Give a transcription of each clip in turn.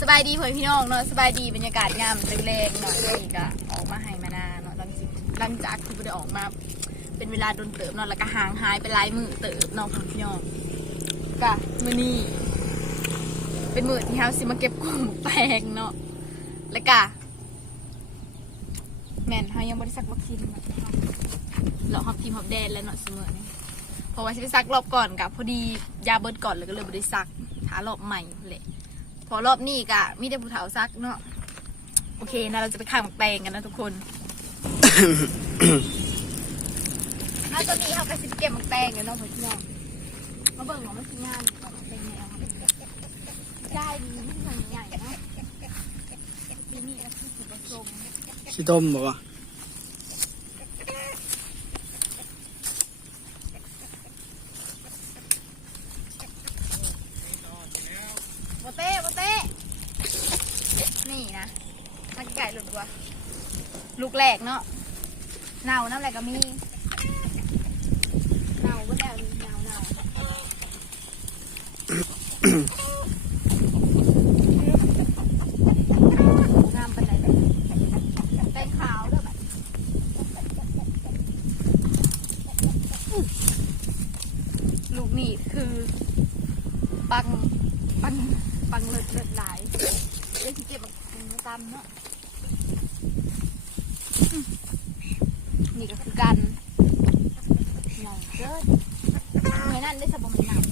สบายดีเพื่อนพี่น้องเนาะสบายดีบรรยากาศยามแรงๆเนาะนี่ก็ออกมาให้มานาเนาะหลังจากหลังจากที่บ่ได้ออกมา เป็นเวลาโดนเติบเนาะแล้วก็ห่างหายไปหลายมือเติบเนาะเพื่อนพี่น้องก็มื้อนี้เป็นมื้อที่เฮาสิมาเก็บกุ้งแปลงเนาะแล้วก็แม่นเฮายังบ่ได้ซักวัคซีนมาเราฮอบทีมฮอบแดนแล้วเนาะเสมอนี่เพราะว่าสิไปซักรอบก่อนกับพอดียาเบิดก่อนเลยก็เลยบ่ได้ซักหารอบใหม่เลย พอรอบนี้ก็มีแต่ผู้เฒ่าซักเนาะโอเคนะเราจะไปข้างแปลงกันนะทุกคนถ้าตอนนี้เขาไปสิเก็บมังแตงกันเนาะเพื่อนพี่น้องมาเบิ่งของมันสิงานก่อนเป็นแนวได้ดีไม่ใช่ใหญ่เนาะปีนี้ก็คือสุดผสมขี้ต้มบอกว่า โบเต้โบเต้นี่นะ นักไก่หลุดวะลูกแหลกเนาะเน่าน้ำแหลกก็มีเน่าก็แล้วนี่เน่าเน่างามปันไหนเลยแตงขาวด้วยแบบลูกนี่คือปังปังปังเลิศเลิศหลายเดี๋ยวที่เก็บมาตำเนาะอืมนี่ก็คือกันหน่อยเกินไม่นั่นได้สบายหนัก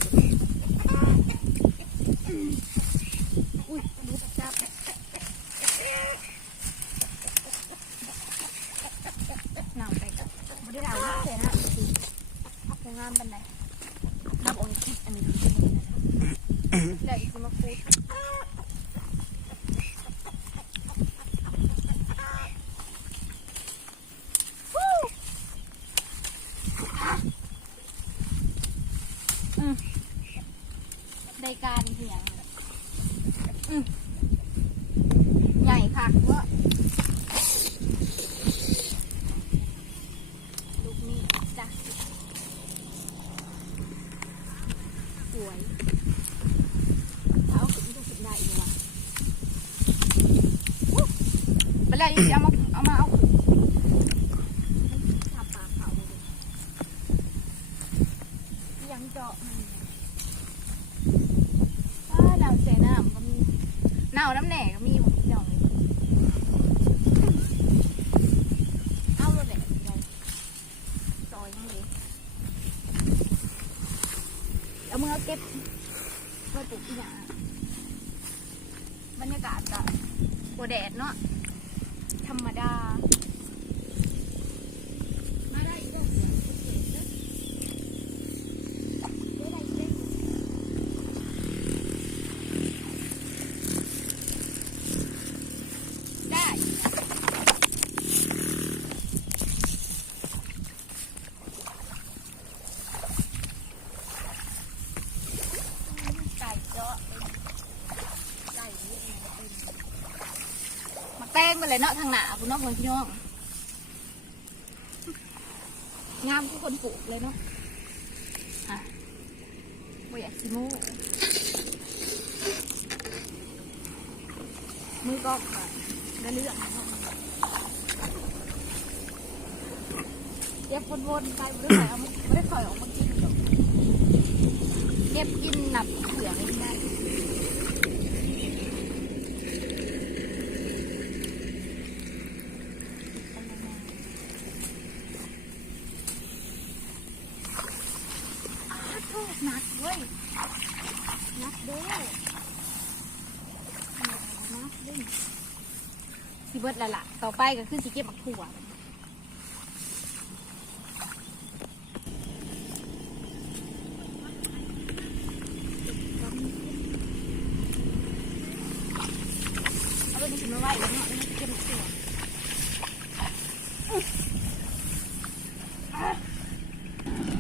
อุ้ยดูจับหนาวไปกับไม่ได้หนาวมากเลยนะสิคงงามบันไดนับองค์คิดอันนี้คือ เดี๋ยวอีกมาพูดอืมได้การเถียงอืมใหญ่ค่ะว่าลูกนี้จ้ะสวย เอาขึ้นจะขึ้นได้อยู่วะไป เอามาเอามาเอาขึ้นทับปากเขาเลยยังเจาะมันเนี่ยอ้าดาวเสน้ำก็มีหนาวน้ำแหน่ก็มีหมดทุกอย่างเลยเอาเลยแหละยายซอยยังเลยแล้วมึงเอเก็บเพื่อปลูกที่หนาบรรยากาศก็บัแดดเนาะ ธรรมดาได้อีกแล้วเสียงเสียงเด้อเด้อได้อีกแล้วได้ไก่เจาะเป็นไก่นี่เองเป็น มาแป้งไปเลยเนาะทางหนาคุณน้องคนพี่น้องงามทุกคนปลูกเลยเนาะอะบอยากซิโม่มือกอกได้เลือกเนาะเก็บวนๆไปไม่ได้ใส่เอามาไม่ได้ถอยออกมากินหรอกเก็บกินหนับเสือไม่ได้ โทษหนักเว้ยหนักเด้อหนักเด้อสิเบิดแล้วล่ะ ต่อไปก็คือสิเก็บมักถั่วเอาไปดิฉันมาไว้แล้วเนาะแล้วเก็บมักถั่ว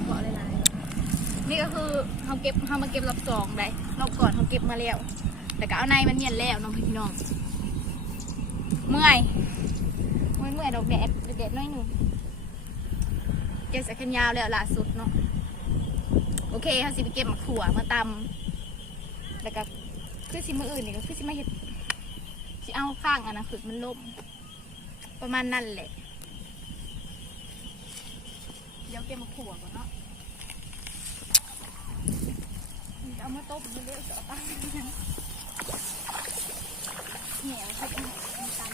บอกอะไรหลยๆนี่ก็คือเขาเก็บเขามาเก็บรอบสองได้รอบก่อนเขาเก็บมาแล้วแต่ก็เอาในมันเนียนแล้วน้องพี่น้อง เมื่อยเมื่อยเมื่อยดอกแดดแดดน้อยหนึ่งเก็บใส่แขนยาวแล้วล่าสุดเนาะโอเคเขาสิไปเก็บมะขวมาตำแล้วก็คือสิมืออื่นนี่ก็คือสิมาเห็ดสิเอาข้างอันนั้นคือมันล่ม ประมาณนั่นแหละ เดี๋ยวเก็บมาขั่วก่อนเนาะเอามาต้มเรื่อยๆจะเอาตั้ง เหนียวให้เป็นน้ำตา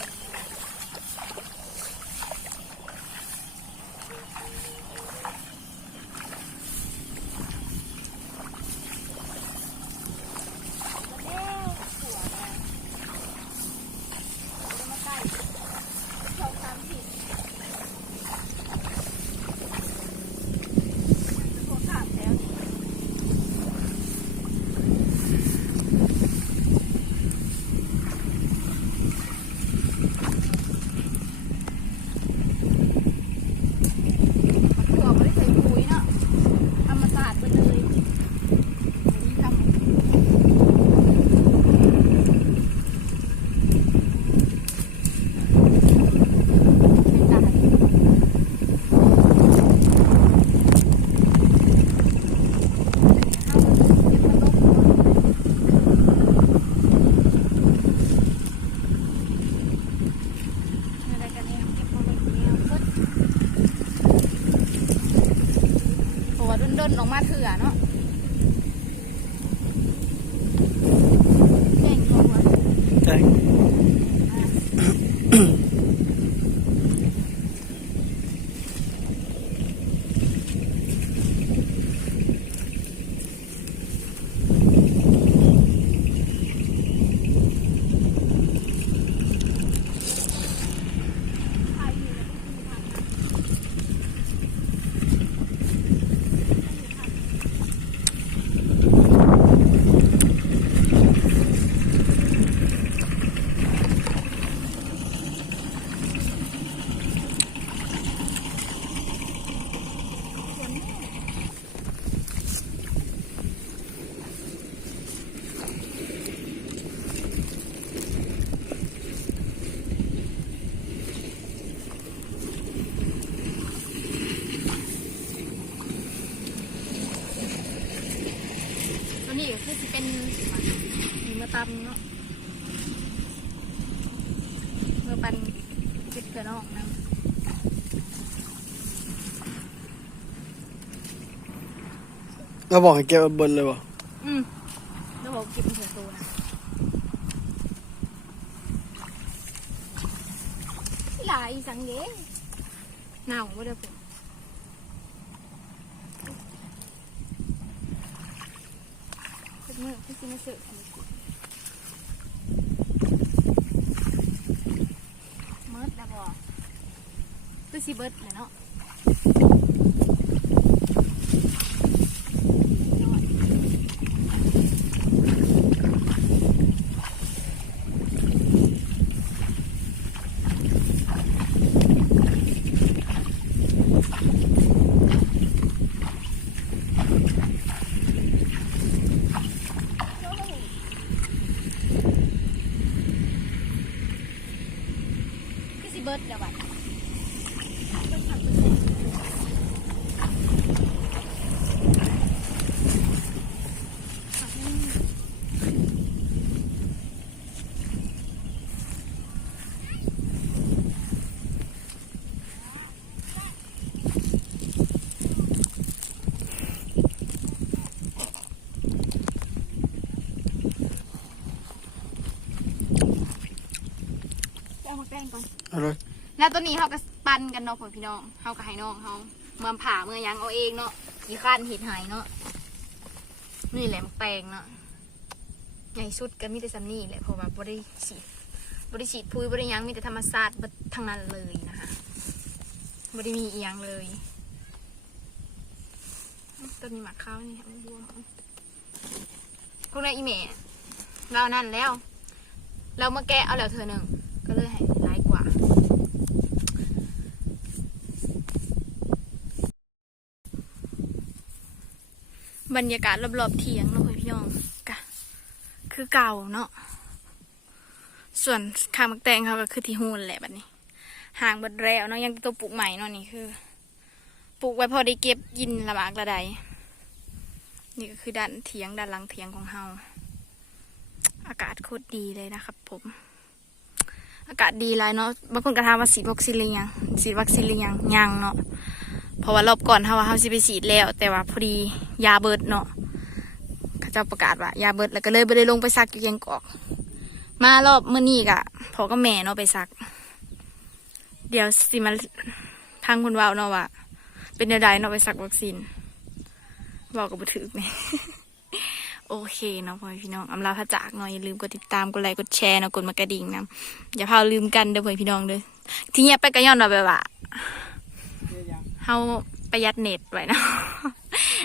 ตำเนาะเมื่อปันจิตเพื่อนออกนะเราบอกให้เก็บเอาเบนเลยบ่อืมแล้วบอกกินเถื่อตัวนะหลายสังเกตหนาวว่าเด้อผมเป็นมือพี่ซิมาเสิร์ฟอันนี้เมิดแล้วบอ คือสิเบิดเลยเนาะคือสิเบิร์ดเดี๋ยวบัดจะเอามาแกล้ งก่อน เอาเลยแล้วตัวนี้เขาก็ปั้นกันเนาะพ่อพี่น้องเขาก็ให้น้องเขาเมื่อผ่าเมื่อหยังเอาเองเนาะยี่ข้านเห็ดหายเนาะนี่แหละมักแตงเนาะใหญ่สุดก็มีแต่ซัมนี่แหละเพราะว่าบริฉีดบริฉีดพุยบริยังมีแต่ธรรมชาติเบิดทั้งนั้นเลยนะคะบริมีอีหยังเลยต้นนี้หมักข้าวนี่มันบวมพวกนั้นอีเมะเรานั่นแล้ว เรามาแกะเอาแล้วเธอหนึ่ง ก็เลยให้ร้ายกว่า บรรยากาศรอบๆเถียงเนาะพี่น้องกะคือเก่าเนาะส่วนขางมักแตงเขาก็คือที่หูนแหละแบัดนี้ห่างบดแล้วเนาะยังตัวปลูกใหม่เนาะนี่คือปลูกไว้พอได้เก็บกินละบากละใดนี่ก็คือด้านเถียงด้านหลังเถียงของเฮาอากาศโคตรดีเลยนะครับผม อากาศดีหลายเนาะบางคนก็ถามว่าฉีดวัคซีนหรือยังฉีดวัคซีนหรือยังยังเนาะเพราะว่ารอบก่อนเฮาว่าเฮาสิไปฉีดแล้ว แต่ว่าพอดียาเบิดเนาะเขาเจ้าประกาศว่ายาเบิดแล้วก็เลยบ่ได้ลงไปซักอยู่เกียงกอก มารอบมื้อนี้ก็พอก็แม่เนาะไปซัก เดี๋ยวสิมาทางคุณว้าเนาะว่าเป็นแนวใดเนาะไปซักวัคซีนบอกกับบุถึกเนี่ย โอเคเนาะพ่อพี่น้องอำลาพระจากเนาะอย่าลืมกดติดตามกดไลค์กดแชร์เนาะกดมากระดิ่งนะอย่าพาลืมกันเด้อพ่อพี่น้องเด้อที่เงียบไปก็ย้อนว่าแบบว่าเฮาประหยัดเน็ตไว้เนาะ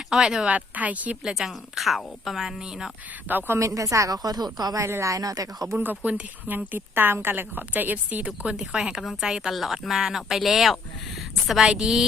เอาไว้เถอะว่าถ่ายคลิปแล้วจังเข่าประมาณนี้เนาะตอบคอมเมนต์ภาษาก็ขอโทษขออภัยหลายๆเนาะแต่ก็ขอบุญขอบคุณที่ยังติดตามกันแล้วก็ขอบใจ FC ทุกคนที่คอยให้กำลังใจตลอดมาเนาะไปแล้ว สบายดี